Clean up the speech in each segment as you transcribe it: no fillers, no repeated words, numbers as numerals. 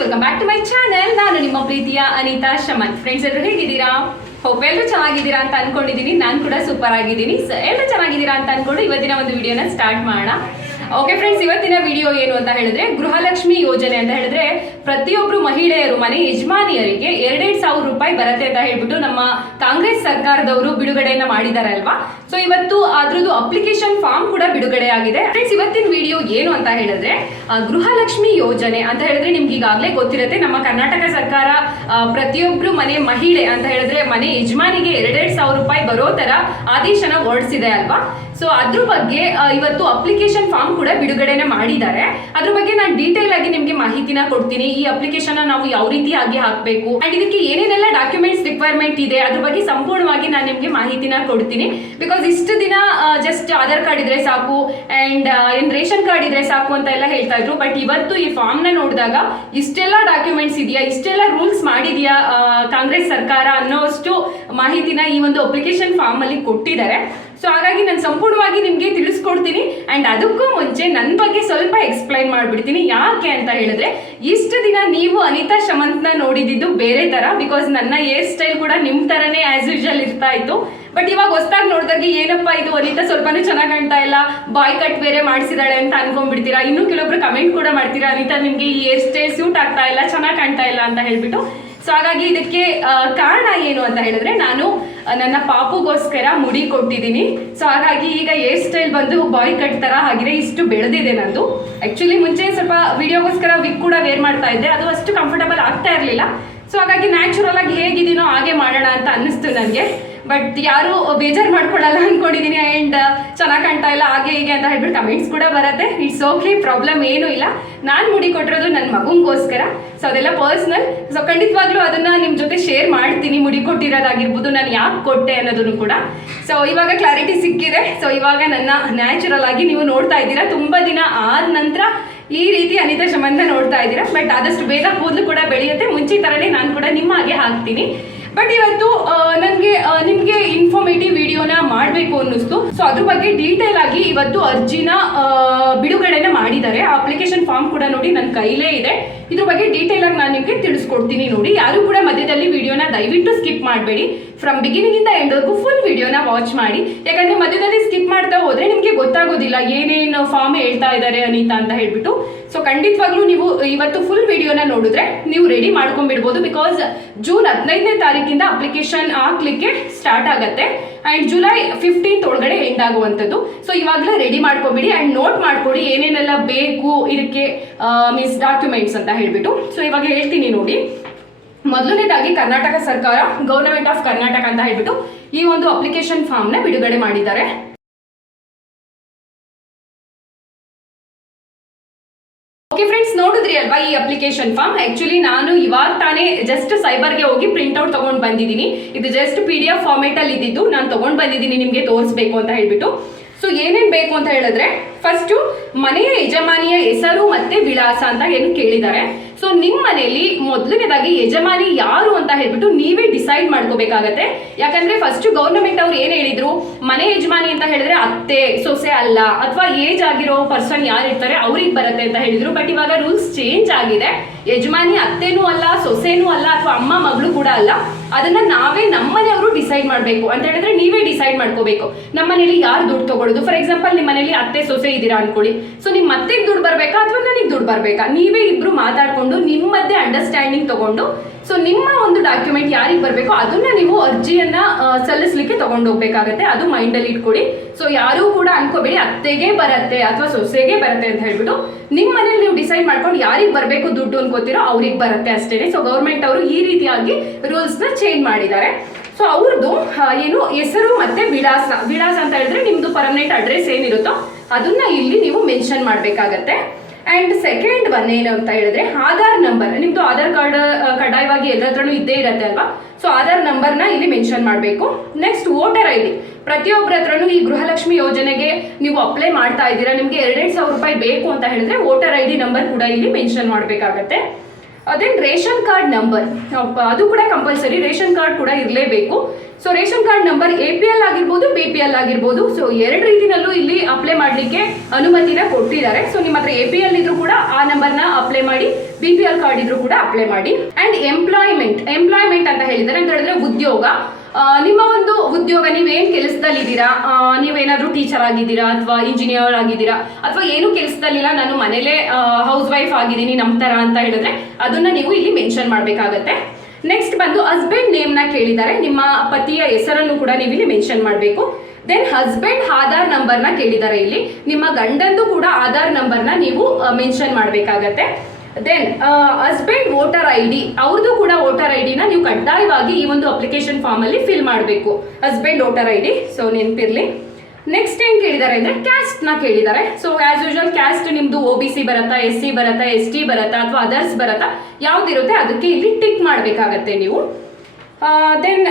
Welcome back to my channel. ನಾನು ನಿಮ್ಮ ಪ್ರೀತಿಯ ಅನಿತಾ ಶಮನ್. ಫ್ರೆಂಡ್ಸ್ ಎಲ್ಲರೂ ಹೇಗಿದ್ದೀರಾ? ಹೋಪ್ ಎಲ್ಲರೂ ಚೆನ್ನಾಗಿದ್ದೀರಾ ಅಂತ ಅನ್ಕೊಂಡಿದ್ದೀನಿ. ನಾನು ಕೂಡ ಸೂಪರ್ ಆಗಿದ್ದೀನಿ. ಎಲ್ಲರೂ ಚೆನ್ನಾಗಿದ್ದೀರಾ ಅಂತ ಅನ್ಕೊಂಡು ಇವತ್ತಿನ ಒಂದು ವಿಡಿಯೋನ ಸ್ಟಾರ್ಟ್ ಮಾಡೋಣ. ಓಕೆ ಫ್ರೆಂಡ್ಸ್, ಇವತ್ತಿನ ವಿಡಿಯೋ ಏನು ಅಂತ ಹೇಳಿದ್ರೆ ಗೃಹಲಕ್ಷ್ಮಿ ಯೋಜನೆ ಅಂತ ಹೇಳಿದ್ರೆ ಪ್ರತಿಯೊಬ್ಬರು ಮಹಿಳೆಯರು ಮನೆ ಯಜಮಾನಿಯರಿಗೆ 2,500 ರೂಪಾಯಿ ಬರುತ್ತೆ ಅಂತ ಹೇಳ್ಬಿಟ್ಟು ನಮ್ಮ ಕಾಂಗ್ರೆಸ್ ಸರ್ಕಾರದವರು ಬಿಡುಗಡೆಯನ್ನ ಮಾಡಿದ್ದಾರೆ ಅಲ್ವಾ. ಸೊ ಇವತ್ತು ಅದ್ರದ್ದು ಅಪ್ಲಿಕೇಶನ್ ಫಾರ್ಮ್ ಕೂಡ ಬಿಡುಗಡೆ ಆಗಿದೆ. ಫ್ರೆಂಡ್ಸ್, ಇವತ್ತಿನ ವಿಡಿಯೋ ಏನು ಅಂತ ಹೇಳಿದ್ರೆ ಗೃಹಲಕ್ಷ್ಮಿ ಯೋಜನೆ ಅಂತ ಹೇಳಿದ್ರೆ ನಿಮ್ಗೆ ಈಗಾಗಲೇ ಗೊತ್ತಿರುತ್ತೆ. ನಮ್ಮ ಕರ್ನಾಟಕ ಸರ್ಕಾರ ಪ್ರತಿಯೊಬ್ರು ಮನೆ ಮಹಿಳೆ ಅಂತ ಹೇಳಿದ್ರೆ ಮನೆ ಯಜಮಾನಿಗೆ 2,500 ರೂಪಾಯಿ ಬರೋ ತರ ಆದೇಶನ ಹೊರಡಿಸಿದೆ ಅಲ್ವಾ. ಸೊ ಅದ್ರ ಬಗ್ಗೆ ಇವತ್ತು ಅಪ್ಲಿಕೇಶನ್ ಫಾರ್ಮ್ ಕೂಡ ಬಿಡುಗಡೆನ ಮಾಡಿದ್ದಾರೆ. ಅದ್ರ ಬಗ್ಗೆ ನಾನು ಡೀಟೇಲ್ ಆಗಿ ನಿಮ್ಗೆ ಮಾಹಿತಿನ ಕೊಡ್ತೀನಿ. ಈ ಅಪ್ಲಿಕೇಶನ್ ನಾವು ಯಾವ ರೀತಿಯಾಗಿ ಹಾಕಬೇಕು ಅಂಡ್ ಇದಕ್ಕೆ ಏನೇನೆಲ್ಲ ಡಾಕ್ಯುಮೆಂಟ್ಸ್ ರಿಕ್ವೈರ್ಮೆಂಟ್ ಇದೆ ಅದ್ರ ಬಗ್ಗೆ ಸಂಪೂರ್ಣವಾಗಿ ನಾನು ನಿಮ್ಗೆ ಮಾಹಿತಿನ ಕೊಡ್ತೀನಿ. ಬಿಕಾಸ್ ಇಷ್ಟು ದಿನ ಜಸ್ಟ್ ಆಧಾರ್ ಕಾರ್ಡ್ ಇದ್ರೆ ಸಾಕು ಅಂಡ್ ಏನ್ ರೇಷನ್ ಕಾರ್ಡ್ ಇದ್ರೆ ಸಾಕು ಅಂತ ಎಲ್ಲ ಹೇಳ್ತಾ ಇದ್ರು. ಬಟ್ ಇವತ್ತು ಈ ಫಾರ್ಮ್ ನ ನೋಡಿದಾಗ ಇಷ್ಟೆಲ್ಲ ಡಾಕ್ಯುಮೆಂಟ್ಸ್ ಇದೆಯಾ, ಇಷ್ಟೆಲ್ಲ ರೂಲ್ಸ್ ಮಾಡಿದ್ಯಾ ಕಾಂಗ್ರೆಸ್ ಸರ್ಕಾರ ಅನ್ನೋಷ್ಟು ಮಾಹಿತಿನ ಈ ಒಂದು ಅಪ್ಲಿಕೇಶನ್ ಫಾರ್ಮ್ ಅಲ್ಲಿ ಕೊಟ್ಟಿದ್ದಾರೆ. ಸೊ ಹಾಗಾಗಿ ನಾನು ಸಂಪೂರ್ಣವಾಗಿ ನಿಮಗೆ ತಿಳಿಸ್ಕೊಡ್ತೀನಿ. ಅಂಡ್ ಅದಕ್ಕೂ ಮುಂಚೆ ನನ್ನ ಬಗ್ಗೆ ಸ್ವಲ್ಪ ಎಕ್ಸ್ಪ್ಲೈನ್ ಮಾಡ್ಬಿಡ್ತೀನಿ. ಯಾಕೆ ಅಂತ ಹೇಳಿದ್ರೆ ಇಷ್ಟು ದಿನ ನೀವು ಅನಿತಾ ಶಮಂತ್ನ ನೋಡಿದ್ದು ಬೇರೆ ತರ. ಬಿಕಾಸ್ ನನ್ನ ಹೇರ್ ಸ್ಟೈಲ್ ಕೂಡ ನಿಮ್ ತರನೇ ಆಸ್ ಯೂಶುವಲ್ ಇರ್ತಾ ಇತ್ತು. ಬಟ್ ಇವಾಗ ಹೊಸದಾಗಿ ನೋಡಿದಾಗ ಏನಪ್ಪಾ ಇದು ಅನಿತಾ ಸ್ವಲ್ಪನೂ ಚೆನ್ನಾಗಿ ಕಾಣ್ತಾ ಇಲ್ಲ, ಬಾಯ್ ಕಟ್ ಬೇರೆ ಮಾಡಿಸಿದಾಳೆ ಅಂತ ಅನ್ಕೊಂಡ್ಬಿಡ್ತೀರಾ. ಇನ್ನೂ ಕೆಲವೊಬ್ರು ಕಮೆಂಟ್ ಕೂಡ ಮಾಡ್ತೀರಾ, ಅನಿತಾ ನಿಮ್ಗೆ ಈ ಹೇರ್ ಸ್ಟೈಲ್ ಸೂಟ್ ಆಗ್ತಾ ಇಲ್ಲ, ಚೆನ್ನಾಗಿ ಕಾಣ್ತಾ ಇಲ್ಲ ಅಂತ ಹೇಳ್ಬಿಟ್ಟು. ಸೊ ಹಾಗಾಗಿ ಇದಕ್ಕೆ ಕಾರಣ ಏನು ಅಂತ ಹೇಳಿದ್ರೆ ನಾನು ನನ್ನ ಪಾಪುಗೋಸ್ಕರ ಮುಡಿ ಕೊಟ್ಟಿದ್ದೀನಿ. ಸೊ ಹಾಗಾಗಿ ಈಗ ಹೇರ್ ಸ್ಟೈಲ್ ಬಂದು ಬಾಯ್ ಕಟ್ ತರ ಆಗಿದೆ, ಇಷ್ಟು ಬೆಳೆದಿದೆ ನಂದು. ಆಕ್ಚುಲಿ ಮುಂಚೆ ಸ್ವಲ್ಪ ವಿಡಿಯೋಗೋಸ್ಕರ ವಿಗ್ ಕೂಡ ವೇರ್ ಮಾಡ್ತಾ ಇದ್ದೆ, ಅದು ಅಷ್ಟು ಕಂಫರ್ಟಬಲ್ ಆಗ್ತಾ ಇರಲಿಲ್ಲ. ಸೊ ಹಾಗಾಗಿ ನ್ಯಾಚುರಲ್ ಆಗಿ ಹೇಗಿದ್ದೀನೋ ಹಾಗೆ ಮಾಡೋಣ ಅಂತ ಅನ್ನಿಸ್ತು ನನಗೆ. ಬಟ್ ಯಾರು ಬೇಜಾರು ಮಾಡ್ಕೊಳ್ಳಲ್ಲ ಅನ್ಕೊಂಡಿದ್ದೀನಿ. ಆ್ಯಂಡ್ ಚೆನ್ನಾಗಿ ಕಾಣ್ತಾ ಇಲ್ಲ ಹಾಗೆ ಹೀಗೆ ಅಂತ ಹೇಳ್ಬಿಟ್ಟು ಕಮೆಂಟ್ಸ್ ಕೂಡ ಬರುತ್ತೆ. ಇಟ್ಸ್ ಓಕೆ, ಪ್ರಾಬ್ಲಮ್ ಏನೂ ಇಲ್ಲ. ನಾನು ಮುಡಿ ಕೊಟ್ಟಿರೋದು ನನ್ನ ಮಗುಂಗೋಸ್ಕರ. ಸೊ ಅದೆಲ್ಲ ಪರ್ಸ್ನಲ್. ಸೊ ಖಂಡಿತವಾಗ್ಲೂ ಅದನ್ನ ನಿಮ್ಮ ಜೊತೆ ಶೇರ್ ಮಾಡ್ತೀನಿ, ಮುಡಿ ಕೊಟ್ಟಿರೋದಾಗಿರ್ಬೋದು, ನಾನು ಯಾಕೆ ಕೊಟ್ಟೆ ಅನ್ನೋದನ್ನು ಕೂಡ. ಸೊ ಇವಾಗ ಕ್ಲಾರಿಟಿ ಸಿಕ್ಕಿದೆ. ಸೊ ಇವಾಗ ನನ್ನ ನ್ಯಾಚುರಲ್ ಆಗಿ ನೀವು ನೋಡ್ತಾ ಇದ್ದೀರಾ. ತುಂಬ ದಿನ ಆದ ನಂತರ ಈ ರೀತಿ ಅನಿತಾ ಶಮಂತ ನೋಡ್ತಾ ಇದ್ದೀರಾ. ಬಟ್ ಆದಷ್ಟು ಬೇಗ ಕೂದಲು ಕೂಡ ಬೆಳೆಯುತ್ತೆ. ಮುಂಚೆ ಥರನೇ ನಾನು ಕೂಡ ನಿಮ್ಮ ಹಾಗೆ ಹಾಕ್ತೀನಿ. ಬಟ್ ಇವತ್ತು ನನಗೆ ನಿಮಗೆ ಇನ್ಫಾರ್ಮೇಟಿವ್ ವಿಡಿಯೋನ ಮಾಡಬೇಕು ಅನ್ನಿಸ್ತು. ಸೊ ಅದ್ರ ಬಗ್ಗೆ ಡೀಟೇಲ್ ಆಗಿ ಇವತ್ತು ಅರ್ಜಿನ ಬಿಡುಗಡೆನ ಮಾಡಿದ್ದಾರೆ. ಅಪ್ಲಿಕೇಶನ್ ಫಾರ್ಮ್ ಕೂಡ ನೋಡಿ ನನ್ನ ಕೈಲೇ ಇದೆ. ಇದ್ರ ಬಗ್ಗೆ ಡೀಟೇಲ್ ಆಗಿ ನಾನು ನಿಮಗೆ ತಿಳಿಸ್ಕೊಡ್ತೀನಿ. ನೋಡಿ, ಯಾರು ಕೂಡ ಮಧ್ಯದಲ್ಲಿ ವಿಡಿಯೋನ ದಯವಿಟ್ಟು ಸ್ಕಿಪ್ ಮಾಡಬೇಡಿ. ಫ್ರಮ್ ಬಿಗಿನಿಂಗ್ ಇಂದ ಎಂಡ್ವರೆಗೂ ಫುಲ್ ವಿಡಿಯೋನ ವಾಚ್ ಮಾಡಿ. ಯಾಕಂದ್ರೆ ಮಧ್ಯದಲ್ಲಿ ಸ್ಕಿಪ್ ಮಾಡ್ತಾ ಹೋದ್ರೆ ನಿಮಗೆ ಗೊತ್ತಾಗೋದಿಲ್ಲ ಏನೇನು ಫಾರ್ಮ್ ಹೇಳ್ತಾ ಇದ್ದಾರೆ ಅನಿತಾ ಅಂತ ಹೇಳ್ಬಿಟ್ಟು. ಸೊ ಖಂಡಿತವಾಗ್ಲೂ ನೀವು ಇವತ್ತು ಫುಲ್ ವಿಡಿಯೋನ ನೋಡಿದ್ರೆ ನೀವು ರೆಡಿ ಮಾಡ್ಕೊಂಡ್ಬಿಡ್ಬೋದು. ಬಿಕಾಸ್ ಜೂನ್ 15ನೇ ತಾರೀಕಿಂದ ಅಪ್ಲಿಕೇಶನ್ ಹಾಕ್ಲಿಕ್ಕೆ ಸ್ಟಾರ್ಟ್ ಆಗುತ್ತೆ ಅಂಡ್ ಜುಲೈ 15th ಒಳಗಡೆ ಎಂಡ್ ಆಗುವಂಥದ್ದು. ಸೊ ಇವಾಗಲೇ ರೆಡಿ ಮಾಡ್ಕೊಬಿಡಿ ಅಂಡ್ ನೋಟ್ ಮಾಡ್ಕೊಡಿ ಏನೇನೆಲ್ಲ ಬೇಕು ಇದಕ್ಕೆ ಮೀನ್ಸ್ ಡಾಕ್ಯುಮೆಂಟ್ಸ್ ಅಂತ ಹೇಳ್ಬಿಟ್ಟು. ಸೊ ಇವಾಗ ಹೇಳ್ತೀನಿ ನೋಡಿ. ಮೊದಲನೇದಾಗಿ ಕರ್ನಾಟಕ ಸರ್ಕಾರ, ಗವರ್ನಮೆಂಟ್ ಆಫ್ ಕರ್ನಾಟಕ ಅಂತ ಹೇಳ್ಬಿಟ್ಟು ಈ ಒಂದು ಅಪ್ಲಿಕೇಶನ್ ಫಾರ್ಮ್ ನ ಬಿಡುಗಡೆ ಮಾಡಿದ್ದಾರೆ. ಓಕೆ ಫ್ರೆಂಡ್ಸ್, ನೋಡಿದ್ರಿ ಅಲ್ವಾ ಈ ಅಪ್ಲಿಕೇಶನ್ ಫಾರ್ಮ್. ಆಕ್ಚುಲಿ ನಾನು ಇವಾಗ ತಾನೇ ಜಸ್ಟ್ ಸೈಬರ್ಗೆ ಹೋಗಿ ಪ್ರಿಂಟ್ ಔಟ್ ತಗೊಂಡು ಬಂದಿದ್ದೀನಿ. ಇದು ಜಸ್ಟ್ PDF ಫಾರ್ಮೇಟ್ ಅಲ್ಲಿ ಇದ್ದಿದ್ದು ನಾನು ತಗೊಂಡು ಬಂದಿದ್ದೀನಿ ನಿಮಗೆ ತೋರಿಸ್ಬೇಕು ಅಂತ ಹೇಳ್ಬಿಟ್ಟು. ಸೊ ಏನೇನು ಬೇಕು ಅಂತ ಹೇಳಿದ್ರೆ ಫಸ್ಟು ಮನೆಯ ಯಜಮಾನಿಯ ಹೆಸರು ಮತ್ತೆ ವಿಳಾಸ ಅಂತ ಏನು ಕೇಳಿದ್ದಾರೆ. ಸೊ ನಿಮ್ಮ ಮನೆಯಲ್ಲಿ ಮೊದಲನೇದಾಗಿ ಯಜಮಾನಿ ಯಾರು ಅಂತ ಹೇಳ್ಬಿಟ್ಟು ನೀವೇ ಡಿಸೈಡ್ ಮಾಡ್ಕೋಬೇಕಾಗತ್ತೆ. ಯಾಕಂದ್ರೆ ಫಸ್ಟ್ ಗವರ್ನಮೆಂಟ್ ಅವ್ರು ಏನ್ ಹೇಳಿದ್ರು, ಮನೆ ಯಜಮಾನಿ ಅಂತ ಹೇಳಿದ್ರೆ ಅತ್ತೆ ಸೊಸೆ ಅಲ್ಲ, ಅಥವಾ ಏಜ್ ಆಗಿರೋ ಪರ್ಸನ್ ಯಾರು ಇರ್ತಾರೆ ಅವ್ರಿಗೆ ಬರುತ್ತೆ ಅಂತ ಹೇಳಿದ್ರು. ಬಟ್ ಇವಾಗ ರೂಲ್ಸ್ ಚೇಂಜ್ ಆಗಿದೆ. ಯಜಮಾನಿ ಅತ್ತೆನೂ ಅಲ್ಲ, ಸೊಸೆನೂ ಅಲ್ಲ, ಅಥವಾ ಅಮ್ಮ ಮಗಳು ಕೂಡ ಅಲ್ಲ. ಅದನ್ನ ನಾವೇ ನಮ್ಮನೆಯವರು ಡಿಸೈಡ್ ಮಾಡಬೇಕು ಅಂತ ಹೇಳಿದ್ರೆ ನೀವೇ ಡಿಸೈಡ್ ಮಾಡ್ಕೋಬೇಕು. ನಮ್ಮ ಮನೇಲಿ ಯಾರು ದುಡ್ಡು ತಗೊಳ್ಳೋದು. ಫಾರ್ ಎಕ್ಸಾಂಪಲ್ ನಿಮ್ಮ ಮನೇಲಿ ಅತ್ತೆ ಸೊಸೆ ಇದ್ದೀರಾ ಅನ್ಕೊಳ್ಳಿ. ಸೊ ನಿಮ್ಮ ಅತ್ತೆಗೆ ದುಡ್ಡು ಬರ್ಬೇಕಾ ಅಥವಾ ನನಗೆ ದುಡ್ಡು ಬರ್ಬೇಕಾ, ನೀವೇ ಇಬ್ರು ಮಾತಾಡ್ಕೊಂಡು ನಿಮ್ಮ ಮಧ್ಯೆ ಅಂಡರ್ಸ್ಟ್ಯಾಂಡಿಂಗ್ ತಗೊಂಡು ಸೊ ನಿಮ್ಮ ಒಂದು ಡಾಕ್ಯುಮೆಂಟ್ ಯಾರಿಗೆ ಬರಬೇಕು ಅದನ್ನ ನೀವು ಅರ್ಜಿಯನ್ನ ಸಲ್ಲಿಸಲಿಕ್ಕೆ ತಗೊಂಡು ಹೋಗ್ಬೇಕಾಗತ್ತೆ. ಅದು ಮೈಂಡ್ ಅಲ್ಲಿ ಇಟ್ಕೊಳ್ಳಿ. ಸೊ ಯಾರು ಕೂಡ ಅನ್ಕೋಬೇಡಿ ಅತ್ತೆಗೆ ಬರತ್ತೆ ಅಥವಾ ಸೊಸೆಗೆ ಬರತ್ತೆ ಅಂತ ಹೇಳ್ಬಿಟ್ಟು. ನಿಮ್ಮ ಮನೇಲಿ ನೀವು ಡಿಸೈಡ್ ಮಾಡ್ಕೊಂಡು ಯಾರಿಗೆ ಬರಬೇಕು ದುಡ್ಡು ಅನ್ಕೋತೀರೋ ಅವ್ರಿಗೆ ಬರುತ್ತೆ ಅಷ್ಟೇನೆ. ಸೊ ಗವರ್ಮೆಂಟ್ ಅವರು ಈ ರೀತಿಯಾಗಿ ರೂಲ್ಸ್ ನ ಚೇಂಜ್ ಮಾಡಿದ್ದಾರೆ. ಸೊ ಅವ್ರದ್ದು ಏನು ಹೆಸರು ಮತ್ತೆ ವಿಳಾಸ ಅಂತ ಹೇಳಿದ್ರೆ ನಿಮ್ದು ಪರ್ಮನೆಂಟ್ ಅಡ್ರೆಸ್ ಏನಿರುತ್ತೋ ಅದನ್ನ ಇಲ್ಲಿ ನೀವು ಮೆನ್ಷನ್ ಮಾಡ್ಬೇಕಾಗತ್ತೆ. ಅಂಡ್ ಸೆಕೆಂಡ್ ಒನ್ ಏನು ಅಂತ ಹೇಳಿದ್ರೆ ಆಧಾರ್ ನಂಬರ್. ನಿಮ್ದು ಆಧಾರ್ ಕಾರ್ಡ್ ಕಡ್ಡಾಯವಾಗಿ ಎಲ್ಲರ ಹತ್ರನೂ ಇದ್ದೇ ಇರುತ್ತೆ ಅಲ್ವಾ. ಸೊ ಆಧಾರ್ ನಂಬರ್ನ ಇಲ್ಲಿ ಮೆನ್ಷನ್ ಮಾಡಬೇಕು. Next voter ID. ಪ್ರತಿಯೊಬ್ಬರ ಹತ್ರನೂ ಈ ಗೃಹಲಕ್ಷ್ಮಿ ಯೋಜನೆಗೆ ನೀವು ಅಪ್ಲೈ ಮಾಡ್ತಾ ಇದ್ದೀರಾ, ನಿಮಗೆ 2,500 ರೂಪಾಯಿ ಬೇಕು ಅಂತ ಹೇಳಿದ್ರೆ ವೋಟರ್ ID ನಂಬರ್ ಕೂಡ ಇಲ್ಲಿ ಮೆನ್ಷನ್ ಮಾಡಬೇಕಾಗತ್ತೆ. ದೆನ್ ರೇಷನ್ ಕಾರ್ಡ್ ನಂಬರ್, ಅದು ಕೂಡ ಕಂಪಲ್ಸರಿ, ರೇಷನ್ ಕಾರ್ಡ್ ಕೂಡ ಇರಲೇಬೇಕು. So ration card number APL ಆಗಿರ್ಬೋದು, BPL ಆಗಿರ್ಬೋದು. ಸೊ ಎರಡು ರೀತಿನಲ್ಲೂ ಇಲ್ಲಿ ಅಪ್ಲೈ ಮಾಡಲಿಕ್ಕೆ ಅನುಮತಿನ ಕೊಟ್ಟಿದ್ದಾರೆ. ಸೊ ನಿಮ್ಮ ಹತ್ರ APL ಇದ್ರೂ ಕೂಡ ಆ ನಂಬರ್ನ ಅಪ್ಲೈ ಮಾಡಿ, BPL ಕಾರ್ಡ್ ಇದ್ರೂ ಕೂಡ ಅಪ್ಲೈ ಮಾಡಿ. ಅಂಡ್ ಎಂಪ್ಲಾಯ್ಮೆಂಟ್ ಅಂತ ಹೇಳಿದ್ದಾರೆ ಅಂತ ಹೇಳಿದ್ರೆ ಉದ್ಯೋಗ. ನಿಮ್ಮ ಒಂದು ಉದ್ಯೋಗ, ನೀವೇನು ಕೆಲಸದಲ್ಲಿದ್ದೀರಾ, ನೀವೇನಾದ್ರೂ ಟೀಚರ್ ಆಗಿದ್ದೀರಾ ಅಥವಾ ಇಂಜಿನಿಯರ್ ಆಗಿದ್ದೀರಾ ಅಥವಾ ಏನು ಕೆಲಸದಲ್ಲಿಲ್ಲ, ನಾನು ಮನೇಲೆ ಹೌಸ್ ವೈಫ್ ಆಗಿದ್ದೀನಿ ನಮ್ಮ ಥರ ಅಂತ ಹೇಳಿದ್ರೆ ಅದನ್ನ ನೀವು ಇಲ್ಲಿ ಮೆನ್ಷನ್ ಮಾಡಬೇಕಾಗತ್ತೆ. ನೆಕ್ಸ್ಟ್ ಬಂದು ಹಸ್ಬೆಂಡ್ ನೇಮ್ನ ಕೇಳಿದ್ದಾರೆ, ನಿಮ್ಮ ಪತಿಯ ಹೆಸರನ್ನು ಕೂಡ ನೀವು ಇಲ್ಲಿ ಮೆನ್ಷನ್ ಮಾಡಬೇಕು. ದೆನ್ ಹಸ್ಬೆಂಡ್ ಆಧಾರ್ ನಂಬರ್ನ ಕೇಳಿದ್ದಾರೆ, ಇಲ್ಲಿ ನಿಮ್ಮ ಗಂಡಂದು ಕೂಡ ಆಧಾರ್ ನಂಬರ್ನ ನೀವು ಮೆನ್ಷನ್ ಮಾಡಬೇಕಾಗತ್ತೆ. ದೆನ್ ಹಸ್ಬೆಂಡ್ ವೋಟರ್ ID, ಅವ್ರದ್ದು ಕೂಡ ವೋಟರ್ ಐಡಿನ ನೀವು ಕಡ್ಡಾಯವಾಗಿ ಈ ಒಂದು ಅಪ್ಲಿಕೇಶನ್ ಫಾರ್ಮ್ ಅಲ್ಲಿ ಫಿಲ್ ಮಾಡಬೇಕು, ಹಸ್ಬೆಂಡ್ ವೋಟರ್ ID. ಸೊ ನೆನಪಿರ್ಲಿ. ನೆಕ್ಸ್ಟ್ ಏನ್ ಕೇಳಿದ್ದಾರೆ ಅಂದ್ರೆ ಕ್ಯಾಸ್ಟ್ ನ ಕೇಳಿದ್ದಾರೆ. ಸೊ ಆಸ್ ಯೂಶುವಲ್ ಕ್ಯಾಸ್ಟ್ ನಿಮ್ದು OBC ಬರುತ್ತಾ, SC ಬರುತ್ತಾ, ST ಬರುತ್ತಾ ಅಥವಾ ಅದರ್ಸ್ ಬರುತ್ತಾ, ಯಾವ್ದಿರುತ್ತೆ ಅದಕ್ಕೆ ಇಲ್ಲಿ ಟಿಕ್ ಮಾಡಬೇಕಾಗತ್ತೆ ನೀವು. ದೆನ್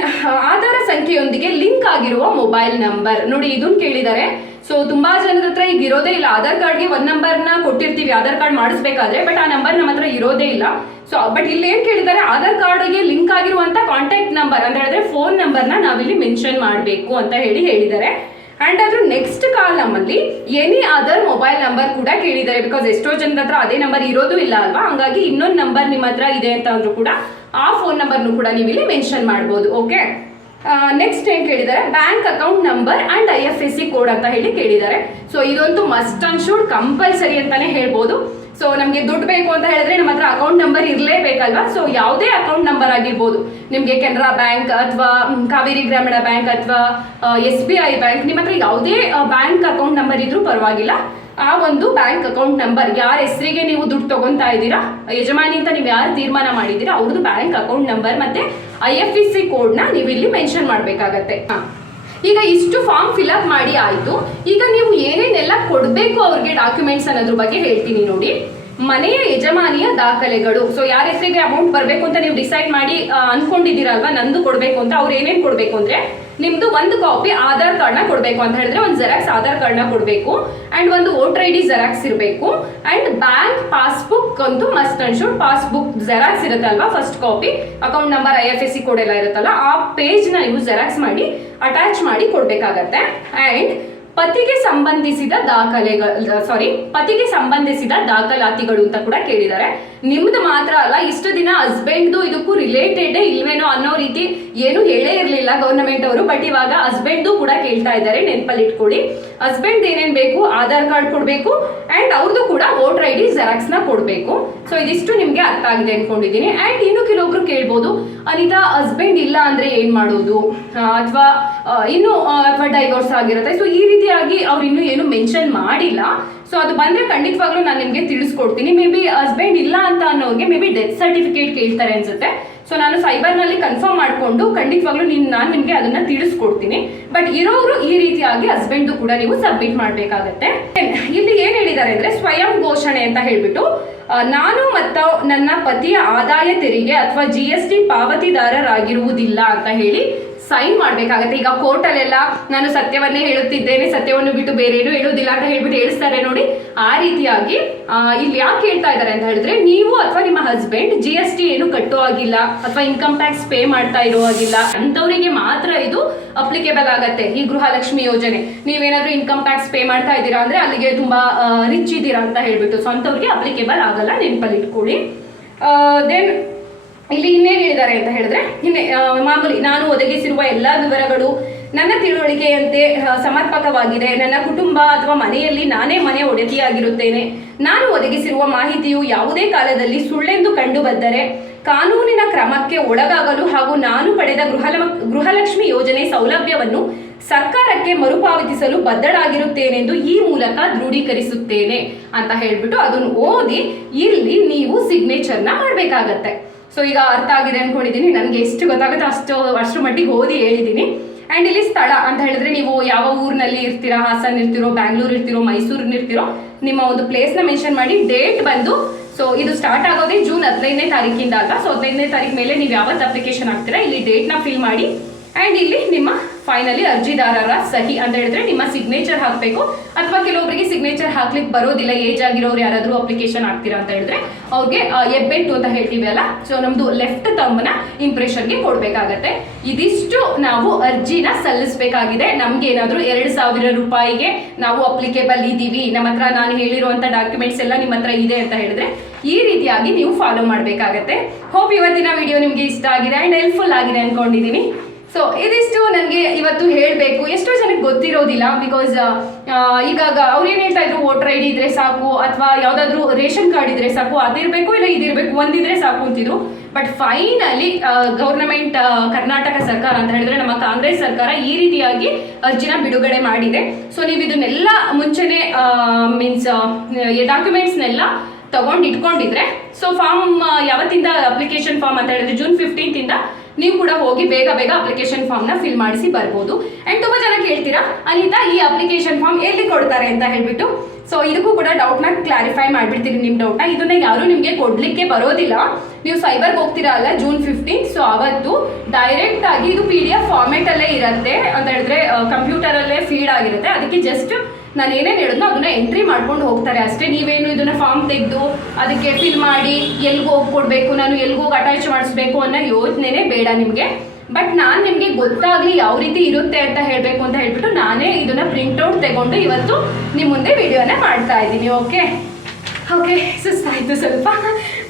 ಆಧಾರ ಸಂಖ್ಯೆಯೊಂದಿಗೆ ಲಿಂಕ್ ಆಗಿರುವ ಮೊಬೈಲ್ ನಂಬರ್, ನೋಡಿ ಇದನ್ನ ಕೇಳಿದ್ದಾರೆ. ಸೊ ತುಂಬಾ ಜನರ ಹತ್ರ ಈಗ ಇರೋದೇ ಇಲ್ಲ. ಆಧಾರ್ ಕಾರ್ಡ್ಗೆ ಒಂದು ನಂಬರ್ನ ಕೊಟ್ಟಿರ್ತೀವಿ ಆಧಾರ್ ಕಾರ್ಡ್ ಮಾಡಿಸ್ಬೇಕಾದ್ರೆ, ಬಟ್ ಆ ನಂಬರ್ ನಮ್ಮ ಹತ್ರ ಇರೋದೇ ಇಲ್ಲ. ಸೊ ಬಟ್ ಇಲ್ಲಿ ಏನ್ ಕೇಳಿದ್ದಾರೆ, ಆಧಾರ್ ಕಾರ್ಡ್ಗೆ ಲಿಂಕ್ ಆಗಿರುವಂತ ಕಾಂಟ್ಯಾಕ್ಟ್ ನಂಬರ್ ಅಂತ ಹೇಳಿದ್ರೆ ಫೋನ್ ನಂಬರ್ನ ನಾವಿಲ್ಲಿ ಮೆನ್ಷನ್ ಮಾಡಬೇಕು ಅಂತ ಹೇಳಿದ್ದಾರೆ. ಅಂಡ್ ಅದ್ರ ನೆಕ್ಸ್ಟ್ ಕಾಲಮ್ ಅಲ್ಲಿ ಎನಿ ಅದರ್ ಮೊಬೈಲ್ ನಂಬರ್ ಕೂಡ ಕೇಳಿದ್ದಾರೆ. ಬಿಕಾಸ್ ಎಷ್ಟೋ ಜನದ ಹತ್ರ ಅದೇ ನಂಬರ್ ಇರೋದು ಇಲ್ಲ ಅಲ್ವಾ, ಹಂಗಾಗಿ ಇನ್ನೊಂದು ನಂಬರ್ ನಿಮ್ಮ ಹತ್ರ ಇದೆ ಅಂತ ಅಂದ್ರೂ ಕೂಡ ಆ ಫೋನ್ ನಂಬರ್ನು ಕೂಡ ನೀವು ಇಲ್ಲಿ ಮೆನ್ಷನ್ ಮಾಡ್ಬೋದು. ಓಕೆ, ನೆಕ್ಸ್ಟ್ ಏನ್ ಕೇಳಿದ್ದಾರೆ, bank account number and IFSC code ಅಂತ ಕೇಳಿದ್ದಾರೆ. ಸೊ ಇದಂತೂ ಮಸ್ಟ್ ಅಂಡ್ ಶುಡ್ ಕಂಪಲ್ಸರಿ ಅಂತಾನೆ ಹೇಳ್ಬೋದು. ಸೊ ನಮಗೆ ದುಡ್ಡು ಬೇಕು ಅಂತ ಹೇಳಿದ್ರೆ ನಮ್ಮ ಹತ್ರ ಅಕೌಂಟ್ ನಂಬರ್ ಇರಲೇಬೇಕಲ್ವಾ. ಸೊ ಯಾವುದೇ ಅಕೌಂಟ್ ನಂಬರ್ ಆಗಿರ್ಬೋದು, ನಿಮಗೆ ಕೆನರಾ ಬ್ಯಾಂಕ್ ಅಥವಾ ಕಾವೇರಿ ಗ್ರಾಮೀಣ ಬ್ಯಾಂಕ್ ಅಥವಾ SBI ಬ್ಯಾಂಕ್, ನಿಮ್ಮ ಹತ್ರ ಯಾವುದೇ ಬ್ಯಾಂಕ್ ಅಕೌಂಟ್ ನಂಬರ್ ಇದ್ರೂ ಪರವಾಗಿಲ್ಲ. ಆ ಒಂದು ಬ್ಯಾಂಕ್ ಅಕೌಂಟ್ ನಂಬರ್, ಯಾರ ಹೆಸರಿಗೆ ನೀವು ದುಡ್ಡು ತಗೊಂತಾ ಇದ್ದೀರಾ, ಯಜಮಾನಿ ಅಂತ ನೀವು ಯಾರು ತೀರ್ಮಾನ ಮಾಡಿದ್ದೀರಾ ಅವ್ರದ್ದು ಬ್ಯಾಂಕ್ ಅಕೌಂಟ್ ನಂಬರ್ ಮತ್ತೆ IFSC ಕೋಡ್ನ ನೀವು ಇಲ್ಲಿ ಮೆನ್ಷನ್ ಮಾಡಬೇಕಾಗತ್ತೆ. ಈಗ ಇಷ್ಟು ಫಾರ್ಮ್ ಫಿಲ್ಅಪ್ ಮಾಡಿ ಆಯಿತು. ಈಗ ನೀವು ಏನೇನೆಲ್ಲ ಕೊಡಬೇಕು ಅವ್ರಿಗೆ ಡಾಕ್ಯುಮೆಂಟ್ಸ್ ಅನ್ನೋದ್ರ ಬಗ್ಗೆ ಹೇಳ್ತೀನಿ ನೋಡಿ. ಮನೆಯ ಯಜಮಾನಿಯ ದಾಖಲೆಗಳು, ಸೊ ಯಾರ ಹೆಸರಿಗೆ ಅಮೌಂಟ್ ಬರಬೇಕು ಅಂತ ನೀವು ಡಿಸೈಡ್ ಮಾಡಿ ಅನ್ಕೊಂಡಿದ್ದೀರಲ್ವಾ, ನಂದು ಕೊಡಬೇಕು ಅಂತ, ಅವ್ರು ಏನೇನು ಕೊಡಬೇಕು ಅಂದರೆ ನಿಮ್ಮದು ಒಂದು ಕಾಪಿ ಆಧಾರ್ ಕಾರ್ಡ್ನ ಕೊಡಬೇಕು ಅಂತ ಹೇಳಿದ್ರೆ ಒಂದು ಜೆರಾಕ್ಸ್ ಆಧಾರ್ ಕಾರ್ಡ್ನ ಕೊಡಬೇಕು. ಆ್ಯಂಡ್ ಒಂದು ವೋಟರ್ ID ಜೆರಾಕ್ಸ್ ಇರಬೇಕು. ಆ್ಯಂಡ್ ಬ್ಯಾಂಕ್ ಪಾಸ್ಬುಕ್ ಅಂತೂ must and should, passbook xerox ಇರುತ್ತಲ್ವಾ first copy, account number IFSC code ಎಲ್ಲ ಇರುತ್ತಲ್ಲ ಆ ಪೇಜ್ನ ನೀವು ಜೆರಾಕ್ಸ್ ಮಾಡಿ ಅಟ್ಯಾಚ್ ಮಾಡಿ ಕೊಡಬೇಕಾಗತ್ತೆ. ಆ್ಯಂಡ್ ಪತಿಗೆ ಸಂಬಂಧಿಸಿದ ದಾಖಲಾತಿಗಳು ಅಂತ ಕೂಡ ಕೇಳಿದ್ದಾರೆ. ನಿಮ್ದು ಮಾತ್ರ ಅಲ್ಲ, ಇಷ್ಟು ದಿನ ಹಸ್ಬೆಂಡ್ದು ಇದಕ್ಕೂ ರಿಲೇಟೆಡ್ ಇಲ್ವೇನೋ ಅನ್ನೋ ರೀತಿ ಏನು ಹೇಳೇ ಇರಲಿಲ್ಲ ಗವರ್ನಮೆಂಟ್ ಅವರು, ಬಟ್ ಇವಾಗ ಹಸ್ಬೆಂಡ್ದು ಕೂಡ ಕೇಳ್ತಾ ಇದ್ದಾರೆ, ನೆನಪಲ್ಲಿ ಇಟ್ಕೊಳ್ಳಿ. ಹಸ್ಬೆಂಡ್ ಏನೇನು ಬೇಕು, ಆಧಾರ್ ಕಾರ್ಡ್ ಕೊಡಬೇಕು ಆ್ಯಂಡ್ ಅವ್ರದ್ದು ಕೂಡ ವೋಟರ್ ID ಜೆರಾಕ್ಸ್ನ ಕೊಡಬೇಕು. ಸೊ ಇದಿಷ್ಟು ನಿಮಗೆ ಅರ್ಥ ಆಗಿದೆ ಅನ್ಕೊಂಡಿದ್ದೀನಿ. ಆ್ಯಂಡ್ ಇನ್ನು ಕೆಲವೊಬ್ರು ಕೇಳ್ಬೋದು, ಅನಿತಾ ಹಸ್ಬೆಂಡ್ ಇಲ್ಲ ಅಂದರೆ ಏನು ಮಾಡೋದು, ಅಥವಾ ಡೈವೋರ್ಸ್ ಆಗಿರುತ್ತೆ. ಸೊ ಈ ರೀತಿಯಾಗಿ ಅವ್ರು ಇನ್ನೂ ಏನು ಮೆನ್ಷನ್ ಮಾಡಿಲ್ಲ. ಸೊ ಅದು ಬಂದರೆ ಖಂಡಿತವಾಗ್ಲೂ ನಾನು ನಿಮಗೆ ತಿಳಿಸ್ಕೊಡ್ತೀನಿ. ಮೇ ಬಿ ಹಸ್ಬೆಂಡ್ ಇಲ್ಲ ಅಂತ ಅನ್ನೋರಿಗೆ ಮೇ ಬಿ ಡೆತ್ ಸರ್ಟಿಫಿಕೇಟ್ ಕೇಳ್ತಾರೆ ಅನ್ಸುತ್ತೆ. ಸೊ ನಾನು ಸೈಬರ್ನಲ್ಲಿ ಕನ್ಫರ್ಮ್ ಮಾಡಿಕೊಂಡು ಖಂಡಿತವಾಗ್ಲೂ ನಾನು ನಿಮಗೆ ಅದನ್ನ ತಿಳಿಸ್ಕೊಡ್ತೀನಿ. ಬಟ್ ಇರೋರು ಈ ರೀತಿಯಾಗಿ ಹಸ್ಬೆಂಡ್ದು ಕೂಡ ನೀವು ಸಬ್ಮಿಟ್ ಮಾಡಬೇಕಾಗತ್ತೆ. ಇಲ್ಲಿ ಏನು ಹೇಳಿದ್ದಾರೆ ಅಂದರೆ ಸ್ವಯಂ ಘೋಷಣೆ ಅಂತ ಹೇಳ್ಬಿಟ್ಟು, ನಾನು ಮತ್ತು ನನ್ನ ಪತಿಯ ಆದಾಯ ತೆರಿಗೆ ಅಥವಾ GST ಪಾವತಿದಾರರಾಗಿರುವುದಿಲ್ಲ ಅಂತ ಹೇಳಿ ಸೈನ್ ಮಾಡಬೇಕಾಗತ್ತೆ. ಈಗ ಕೋರ್ಟಲ್ಲೆಲ್ಲ ನಾನು ಸತ್ಯವನ್ನೇ ಹೇಳುತ್ತಿದ್ದೇನೆ, ಸತ್ಯವನ್ನು ಬಿಟ್ಟು ಬೇರೆ ಏನು ಹೇಳೋದಿಲ್ಲ ಅಂತ ಹೇಳ್ಬಿಟ್ಟು ಹೇಳಿಸ್ತಾರೆ ನೋಡಿ, ಆ ರೀತಿಯಾಗಿ ಇಲ್ಲಿ ಯಾಕೆ ಹೇಳ್ತಾ ಇದ್ದಾರೆ ಅಂತ ಹೇಳಿದ್ರೆ, ನೀವು ಅಥವಾ ನಿಮ್ಮ ಹಸ್ಬೆಂಡ್ GST ಏನು ಕಟ್ಟೋ ಆಗಿಲ್ಲ ಅಥವಾ ಇನ್ಕಮ್ ಟ್ಯಾಕ್ಸ್ ಪೇ ಮಾಡ್ತಾ ಇರೋ ಆಗಿಲ್ಲ ಅಂಥವರಿಗೆ ಮಾತ್ರ ಇದು ಅಪ್ಲಿಕೇಬಲ್ ಆಗತ್ತೆ ಈ ಗೃಹಲಕ್ಷ್ಮಿ ಯೋಜನೆ. ನೀವೇನಾದ್ರೂ ಇನ್ಕಮ್ ಟ್ಯಾಕ್ಸ್ ಪೇ ಮಾಡ್ತಾ ಇದ್ದೀರಾ ಅಂದ್ರೆ ಅಲ್ಲಿಗೆ ತುಂಬಾ ರಿಚ್ ಇದ್ದೀರಾ ಅಂತ ಹೇಳ್ಬಿಟ್ಟು, ಸೊ ಅಂಥವ್ರಿಗೆ ಅಪ್ಲಿಕೇಬಲ್ ಆಗಲ್ಲ, ನೆನಪಲ್ಲಿ ಇಟ್ಕೊಳ್ಳಿ. ದೆನ್ ಇಲ್ಲಿ ಇನ್ನೇನು ಹೇಳಿದ್ದಾರೆ ಅಂತ ಹೇಳಿದ್ರೆ, ಮಾಮೂಲಿ ನಾನು ಒದಗಿಸಿರುವ ಎಲ್ಲ ವಿವರಗಳು ನನ್ನ ತಿಳುವಳಿಕೆಯಂತೆ ಸಮರ್ಪಕವಾಗಿದೆ. ನನ್ನ ಕುಟುಂಬ ಅಥವಾ ಮನೆಯಲ್ಲಿ ನಾನೇ ಮನೆ ಒಡೆತಿಯಾಗಿರುತ್ತೇನೆ. ನಾನು ಒದಗಿಸಿರುವ ಮಾಹಿತಿಯು ಯಾವುದೇ ಕಾಲದಲ್ಲಿ ಸುಳ್ಳೆಂದು ಕಂಡು ಬಂದರೆ ಕಾನೂನಿನ ಕ್ರಮಕ್ಕೆ ಒಳಗಾಗಲು ಹಾಗೂ ನಾನು ಪಡೆದ ಗೃಹಲಕ್ಷ್ಮಿ ಯೋಜನೆ ಸೌಲಭ್ಯವನ್ನು ಸರ್ಕಾರಕ್ಕೆ ಮರುಪಾವತಿಸಲು ಬದ್ಧರಾಗಿರುತ್ತೇನೆಂದು ಈ ಮೂಲಕ ದೃಢೀಕರಿಸುತ್ತೇನೆ ಅಂತ ಹೇಳ್ಬಿಟ್ಟು ಅದನ್ನು ಓದಿ ಇಲ್ಲಿ ನೀವು ಸಿಗ್ನೇಚರ್ನ ಮಾಡಬೇಕಾಗತ್ತೆ. ಸೊ ಈಗ ಅರ್ಥ ಆಗಿದೆ ಅನ್ಕೊಂಡಿದ್ದೀನಿ, ನನಗೆ ಎಷ್ಟು ಗೊತ್ತಾಗುತ್ತೆ ಅಷ್ಟು ಮಟ್ಟಿಗೆ ಓದಿ ಹೇಳಿದ್ದೀನಿ. ಆ್ಯಂಡ್ ಇಲ್ಲಿ ಸ್ಥಳ ಅಂತ ಹೇಳಿದ್ರೆ ನೀವು ಯಾವ ಊರಿನಲ್ಲಿ ಇರ್ತೀರಾ, ಹಾಸನ್ ಇರ್ತಿರೋ, ಬ್ಯಾಂಗ್ಳೂರ್ ಇರ್ತಿರೋ, ಮೈಸೂರಿನ ಇರ್ತಿರೋ, ನಿಮ್ಮ ಒಂದು ಪ್ಲೇಸ್ನ ಮೆನ್ಷನ್ ಮಾಡಿ. ಡೇಟ್ ಬಂದು, ಸೊ ಇದು ಸ್ಟಾರ್ಟ್ ಆಗೋದೇ ಜೂನ್ 15ನೇ ತಾರೀಕಿಂದ ಅಲ್ಲ. ಸೊ 15ನೇ ತಾರೀಕು ಮೇಲೆ ನೀವು ಯಾವತ್ತು ಅಪ್ಲಿಕೇಶನ್ ಹಾಕ್ತೀರಾ ಇಲ್ಲಿ ಡೇಟ್ನ ಫಿಲ್ ಮಾಡಿ ಆ್ಯಂಡ್ ಇಲ್ಲಿ ನಿಮ್ಮ ಫೈನಲಿ ಅರ್ಜಿದಾರರ ಸಹಿ ಅಂತ ಹೇಳಿದ್ರೆ ನಿಮ್ಮ ಸಿಗ್ನೇಚರ್ ಹಾಕಬೇಕು, ಅಥವಾ ಕೆಲವೊಬ್ಬರಿಗೆ ಸಿಗ್ನೇಚರ್ ಹಾಕ್ಲಿಕ್ಕೆ ಬರೋದಿಲ್ಲ, ಏಜ್ ಆಗಿರೋರು ಯಾರಾದರೂ ಅಪ್ಲಿಕೇಶನ್ ಹಾಕ್ತೀರಾ ಅಂತ ಹೇಳಿದ್ರೆ ಅವ್ರಿಗೆ ಹೆಬ್ಬೆಟ್ಟು ಅಂತ ಹೇಳ್ತೀವಿ ಅಲ್ಲ, ಸೊ ನಮ್ದು ಲೆಫ್ಟ್ ತಮ್ಮನ ಇಂಪ್ರೆಷನ್ಗೆ ಕೊಡಬೇಕಾಗತ್ತೆ. ಇದಿಷ್ಟು ನಾವು ಅರ್ಜಿನ ಸಲ್ಲಿಸಬೇಕಾಗಿದೆ. ನಮ್ಗೆ ಏನಾದರೂ 2,000 ರೂಪಾಯಿಗೆ ನಾವು ಅಪ್ಲಿಕೇಬಲ್ ಇದ್ದೀವಿ, ನಮ್ಮ ಹತ್ರ ನಾನು ಹೇಳಿರುವಂಥ ಡಾಕ್ಯುಮೆಂಟ್ಸ್ ಎಲ್ಲ ನಿಮ್ಮ ಹತ್ರ ಇದೆ ಅಂತ ಹೇಳಿದ್ರೆ ಈ ರೀತಿಯಾಗಿ ನೀವು ಫಾಲೋ ಮಾಡಬೇಕಾಗತ್ತೆ. ಹೋಪ್ ಇವತ್ತಿನ ವಿಡಿಯೋ ನಿಮಗೆ ಇಷ್ಟ ಆಗಿದೆ ಆ್ಯಂಡ್ ಹೆಲ್ಪ್ಫುಲ್ ಆಗಿದೆ ಅಂದ್ಕೊಂಡಿದ್ದೀನಿ. ಸೊ ಇದಿಷ್ಟು ನನಗೆ ಇವತ್ತು ಹೇಳಬೇಕು. ಎಷ್ಟೋ ಜನಕ್ಕೆ ಗೊತ್ತಿರೋದಿಲ್ಲ, ಬಿಕಾಸ್ ಈಗ ಅವ್ರು ಏನು ಹೇಳ್ತಾ ಇದ್ರು, ವೋಟರ್ ID ಇದ್ರೆ ಸಾಕು, ಅಥವಾ ಯಾವುದಾದ್ರೂ ರೇಷನ್ ಕಾರ್ಡ್ ಇದ್ರೆ ಸಾಕು, ಅದಿರಬೇಕು ಇಲ್ಲ ಇದಿರಬೇಕು, ಒಂದಿದ್ರೆ ಸಾಕು ಅಂತಿದ್ರು. ಬಟ್ ಫೈನಲಿ ಗೌರ್ನಮೆಂಟ್ ಕರ್ನಾಟಕ ಸರ್ಕಾರ ಅಂತ ಹೇಳಿದ್ರೆ ನಮ್ಮ ಕಾಂಗ್ರೆಸ್ ಸರ್ಕಾರ ಈ ರೀತಿಯಾಗಿ ಅರ್ಜಿನ ಬಿಡುಗಡೆ ಮಾಡಿದೆ. ಸೊ ನೀವು ಇದನ್ನೆಲ್ಲ ಮುಂಚೆನೆ ಮೀನ್ಸ್ ಡಾಕ್ಯುಮೆಂಟ್ಸ್ನೆಲ್ಲ ತಗೊಂಡು ಇಟ್ಕೊಂಡಿದ್ರೆ, ಸೊ ಫಾರ್ಮ್ ಯಾವತ್ತಿಂದ ಅಪ್ಲಿಕೇಶನ್ ಫಾರ್ಮ್ ಅಂತ ಹೇಳಿದ್ರೆ ಜೂನ್ 15 ನೀವು ಕೂಡ ಹೋಗಿ ಬೇಗ ಬೇಗ ಅಪ್ಲಿಕೇಶನ್ ಫಾರ್ಮ್ನ ಫಿಲ್ ಮಾಡಿಸಿ ಬರ್ಬೋದು. ಆ್ಯಂಡ್ ತುಂಬ ಜನ ಕೇಳ್ತೀರಾ, ಅನಿತಾ ಈ ಅಪ್ಲಿಕೇಶನ್ ಫಾರ್ಮ್ ಎಲ್ಲಿ ಕೊಡ್ತಾರೆ ಅಂತ ಹೇಳ್ಬಿಟ್ಟು. ಸೊ ಇದಕ್ಕೂ ಕೂಡ ಡೌಟ್ನ ಕ್ಲಾರಿಫೈ ಮಾಡಿಬಿಡ್ತೀರಿ ನಿಮ್ಮ ಡೌಟ್ನ. ಇದನ್ನ ಯಾರು ನಿಮಗೆ ಕೊಡಲಿಕ್ಕೆ ಬರೋದಿಲ್ಲ. ನೀವು ಸೈಬರ್ಗೆ ಹೋಗ್ತೀರಾ ಅಲ್ಲ ಜೂನ್ 15, ಸೊ ಅವತ್ತು ಡೈರೆಕ್ಟ್ ಆಗಿ ಇದು PDF ಫಾರ್ಮೆಟಲ್ಲೇ ಇರುತ್ತೆ ಅಂತ ಹೇಳಿದ್ರೆ ಕಂಪ್ಯೂಟರಲ್ಲೇ ಫೀಡ್ ಆಗಿರುತ್ತೆ. ಅದಕ್ಕೆ ಜಸ್ಟ್ ನಾನು ಏನೇನು ಹೇಳಿದ್ನೋ ಅದನ್ನ ಎಂಟ್ರಿ ಮಾಡ್ಕೊಂಡು ಹೋಗ್ತಾರೆ ಅಷ್ಟೇ. ನೀವೇನು ಇದನ್ನ ಫಾರ್ಮ್ ತೆಗೆದು ಅದಕ್ಕೆ ಫಿಲ್ ಮಾಡಿ ಎಲ್ಗೆ ಹೋಗಿ ಕೊಡಬೇಕು, ನಾನು ಎಲ್ಗೆ ಹೋಗಿ ಅಟ್ಯಾಚ್ ಮಾಡಿಸ್ಬೇಕು ಅನ್ನೋ ಯೋಚನೆನೇ ಬೇಡ ನಿಮಗೆ. ಬಟ್ ನಾನು ನಿಮಗೆ ಗೊತ್ತಾಗಲಿ ಯಾವ ರೀತಿ ಇರುತ್ತೆ ಅಂತ ಹೇಳಬೇಕು ಅಂತ ಹೇಳ್ಬಿಟ್ಟು ನಾನೇ ಇದನ್ನ ಪ್ರಿಂಟ್ಔಟ್ ತಗೊಂಡು ಇವತ್ತು ನಿಮ್ಮ ಮುಂದೆ ವಿಡಿಯೋನ ಮಾಡ್ತಾ ಇದ್ದೀನಿ. ಓಕೆ ಸುಸ್ತಾಯಿತು ಸ್ವಲ್ಪ,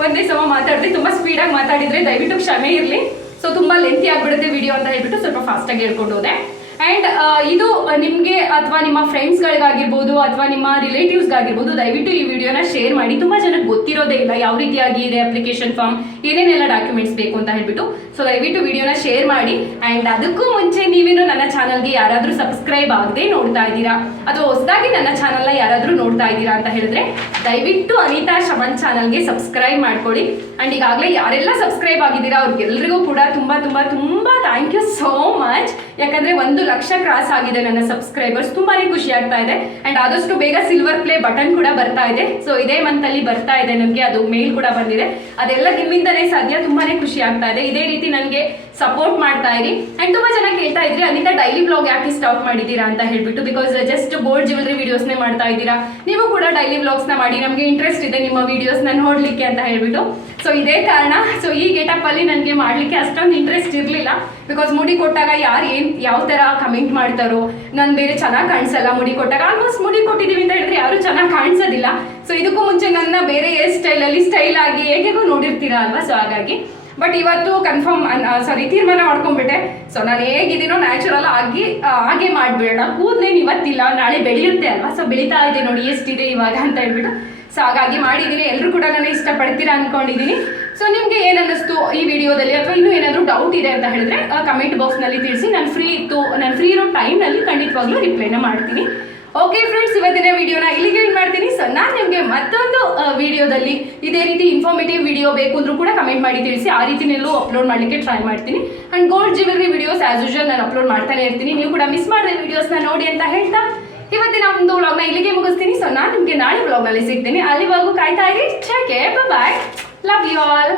ಒಂದೇ ಸಮ ಮಾತಾಡಿದ್ರೆ ತುಂಬ ಸ್ಪೀಡಾಗಿ ಮಾತಾಡಿದರೆ ದಯವಿಟ್ಟು ಕ್ಷಮೆ ಇರಲಿ. ಸೊ ತುಂಬ ಲೆಂತಿ ಆಗಿಬಿಡುತ್ತೆ ವಿಡಿಯೋ ಅಂತ ಹೇಳ್ಬಿಟ್ಟು ಸ್ವಲ್ಪ ಫಾಸ್ಟಾಗಿ ಹೇಳ್ಕೊಂಡು ಹೋದೆ. ಆ್ಯಂಡ್ ಇದು ನಿಮಗೆ ಅಥವಾ ನಿಮ್ಮ ಫ್ರೆಂಡ್ಸ್ಗಳಿಗಾಗಿರ್ಬೋದು ಅಥವಾ ನಿಮ್ಮ ರಿಲೇಟಿವ್ಸ್ಗಾಗಿರ್ಬೋದು ದಯವಿಟ್ಟು ಈ ವಿಡಿಯೋನ ಶೇರ್ ಮಾಡಿ. ತುಂಬ ಜನಕ್ಕೆ ಗೊತ್ತಿರೋದೇ ಇಲ್ಲ ಯಾವ ರೀತಿಯಾಗಿ ಇದೆ ಅಪ್ಲಿಕೇಶನ್ ಫಾರ್ಮ್, ಏನೇನೆಲ್ಲ ಡಾಕ್ಯುಮೆಂಟ್ಸ್ ಬೇಕು ಅಂತ ಹೇಳ್ಬಿಟ್ಟು. ಸೊ ದಯವಿಟ್ಟು ವಿಡಿಯೋನ ಶೇರ್ ಮಾಡಿ. ಆ್ಯಂಡ್ ಅದಕ್ಕೂ ಮುಂಚೆ ನೀವೇನು ನನ್ನ ಚಾನಲ್ಗೆ ಯಾರಾದರೂ ಸಬ್ಸ್ಕ್ರೈಬ್ ಆಗದೆ ನೋಡ್ತಾ ಇದ್ದೀರಾ ಅಥವಾ ಹೊಸದಾಗಿ ನನ್ನ ಚಾನಲ್ನ ಯಾರಾದರೂ ನೋಡ್ತಾ ಇದ್ದೀರಾ ಅಂತ ಹೇಳಿದ್ರೆ ದಯವಿಟ್ಟು ಅನಿತಾ ಶಮನ್ ಚಾನಲ್ಗೆ ಸಬ್ಸ್ಕ್ರೈಬ್ ಮಾಡ್ಕೊಳ್ಳಿ. ಆ್ಯಂಡ್ ಈಗಾಗಲೇ ಯಾರೆಲ್ಲ ಸಬ್ಸ್ಕ್ರೈಬ್ ಆಗಿದ್ದೀರಾ ಅವ್ರಿಗೆಲ್ಲರಿಗೂ ಕೂಡ ತುಂಬ ತುಂಬ ತುಂಬ ಥ್ಯಾಂಕ್ ಯು ಸೋ ಮಚ್. ಯಾಕಂದರೆ 1 ಲಕ್ಷ ಕ್ರಾಸ್ ಆಗಿದೆ ನನ್ನ ಸಬ್ಸ್ಕ್ರೈಬರ್ಸ್, ತುಂಬಾ ಖುಷಿ ಆಗ್ತಾ ಇದೆ. ಆ್ಯಂಡ್ ಆದಷ್ಟು ಬೇಗ ಸಿಲ್ವರ್ ಪ್ಲೇ ಬಟನ್ ಕೂಡ ಬರ್ತಾ ಇದೆ. ಸೊ ಇದೇ ಮಂತಲ್ಲಿ ಬರ್ತಾ ಇದೆ ನನಗೆ, ಅದು ಮೇಲ್ ಕೂಡ ಬಂದಿದೆ. ಅದೆಲ್ಲ ನಿಮ್ಮಿಂದಲೇ ಸಾಧ್ಯ. ತುಂಬಾ ಖುಷಿ ಆಗ್ತಾ ಇದೆ. ಇದೇ ರೀತಿ ನನಗೆ ಸಪೋರ್ಟ್ ಮಾಡ್ತಾ ಇರಿ. ಆ್ಯಂಡ್ ತುಂಬ ಜನ ಕೇಳ್ತಾ ಇದ್ರಿ ಅನಿತಾ ಡೈಲಿ ಬ್ಲಾಗ್ ಯಾಕೆ ಸ್ಟಾಪ್ ಮಾಡಿದ್ದೀರಾ ಅಂತ ಹೇಳ್ಬಿಟ್ಟು. ಬಿಕಾಸ್ ಜಸ್ಟ್ ಗೋಲ್ಡ್ ಜ್ಯುವೆಲ್ರಿ ವಿಡಿಯೋಸ್ನೇ ಮಾಡ್ತಾ ಇದ್ದೀರಾ, ನೀವು ಕೂಡ ಡೈಲಿ ಬ್ಲಾಗ್ಸ್ನ ಮಾಡಿ, ನಮಗೆ ಇಂಟ್ರೆಸ್ಟ್ ಇದೆ ನಿಮ್ಮ ವಿಡಿಯೋಸ್ನ ನೋಡಲಿಕ್ಕೆ ಅಂತ ಹೇಳ್ಬಿಟ್ಟು. ಸೊ ಇದೇ ಕಾರಣ. ಸೊ ಈ ಗೆಟಪ್ಪಲ್ಲಿ ನನಗೆ ಮಾಡಲಿಕ್ಕೆ ಅಷ್ಟೊಂದು ಇಂಟ್ರೆಸ್ಟ್ ಇರಲಿಲ್ಲ. ಬಿಕಾಸ್ ಮುಡಿ ಕೊಟ್ಟಾಗ ಯಾರು ಯಾವ ಥರ ಕಮೆಂಟ್ ಮಾಡ್ತಾರೋ, ನಾನು ಬೇರೆ ಚೆನ್ನಾಗಿ ಕಾಣಿಸಲ್ಲ ಮುಡಿ ಕೊಟ್ಟಾಗ. ಆಲ್ಮೋಸ್ಟ್ ಮುಡಿ ಕೊಟ್ಟಿದ್ದೀವಿ ಅಂತ ಹೇಳಿದ್ರೆ ಯಾರು ಚೆನ್ನಾಗಿ ಕಾಣಿಸೋದಿಲ್ಲ. ಸೊ ಇದಕ್ಕೂ ಮುಂಚೆ ನನ್ನ ಬೇರೆ ಹೇರ್ ಸ್ಟೈಲಲ್ಲಿ ಸ್ಟೈಲ್ ಆಗಿ ಹೇಗೆಗೂ ನೋಡಿರ್ತೀರಾ ಅಲ್ವಾ. ಸೊ ಹಾಗಾಗಿ ಬಟ್ ಇವತ್ತು ತೀರ್ಮಾನ ಮಾಡ್ಕೊಂಡ್ಬಿಟ್ಟೆ. ಸೊ ನಾನು ಹೇಗಿದ್ದೀನೋ ನ್ಯಾಚುರಲ್ ಆಗಿ ಹಾಗೆ ಮಾಡಿಬಿಡೋಣ. ಕೂದಲೇನು ಇವತ್ತಿಲ್ಲ, ನಾಳೆ ಬೆಳೆಯುತ್ತೆ ಅಲ್ವಾ. ಸೊ ಬೆಳೀತಾ ಇದೆ ನೋಡಿ ಎಷ್ಟಿದೆ ಇವಾಗ ಅಂತ ಹೇಳ್ಬಿಟ್ಟು. ಸೊ ಹಾಗಾಗಿ ಮಾಡಿದ್ದೀನಿ. ಎಲ್ಲರೂ ಕೂಡ ನನ್ನ ಇಷ್ಟಪಡ್ತೀರಾ ಅಂದ್ಕೊಂಡಿದ್ದೀನಿ. ಸೊ ನಿಮಗೆ ಏನು ಅನ್ನಿಸ್ತು ಈ ವಿಡಿಯೋದಲ್ಲಿ, ಅಥವಾ ಇನ್ನೂ ಏನಾದರೂ ಡೌಟ್ ಇದೆ ಅಂತ ಹೇಳಿದ್ರೆ ಕಮೆಂಟ್ ಬಾಕ್ಸ್ನಲ್ಲಿ ತಿಳಿಸಿ. ನಾನು ಫ್ರೀ ಇರೋ ಟೈಮ್ನಲ್ಲಿ ಖಂಡಿತವಾಗ್ಲೂ ರಿಪ್ಲೈನ ಮಾಡ್ತೀನಿ. ಓಕೆ ಫ್ರೆಂಡ್ಸ್, ಇವತ್ತಿನ ವಿಡಿಯೋನ ಇಲ್ಲಿಗೆ ಎಂಡ್ ಮಾಡ್ತೀನಿ. ಸೊ ನಾನು ನಿಮಗೆ ಮತ್ತೊಂದು ವಿಡಿಯೋದಲ್ಲಿ ಇದೇ ರೀತಿ ಇನ್ಫಾರ್ಮೇಟಿವ್ ವಿಡಿಯೋ ಬೇಕು ಅಂದ್ರೂ ಕೂಡ ಕಮೆಂಟ್ ಮಾಡಿ ತಿಳಿಸಿ. ಆ ರೀತಿನೆಲ್ಲೂ ಅಪ್ಲೋಡ್ ಮಾಡಲಿಕ್ಕೆ ಟ್ರೈ ಮಾಡ್ತೀನಿ. And gold jewellery videos as usual ನಾನು ಅಪ್ಲೋಡ್ ಮಾಡ್ತಾನೆ ಇರ್ತೀನಿ. ನೀವು ಕೂಡ ಮಿಸ್ ಮಾಡಿದ ವಿಡಿಯೋಸ್ನ ನೋಡಿ ಅಂತ ಹೇಳ್ತಾ ಇವತ್ತಿನ ಒಂದು ವ್ಲಾಗ್ನ ಇಲ್ಲಿಗೆ ಮುಗಿಸ್ತೀನಿ. ಸೊ ನಾನು ನಿಮಗೆ ನಾಳೆ ವ್ಲಾಗ್ನಲ್ಲಿ ಸಿಗ್ತೀನಿ. ಅಲ್ಲಿವರೆಗೂ ಕಾಯ್ತಾ ಇರಿ. Take care, bye, love you all.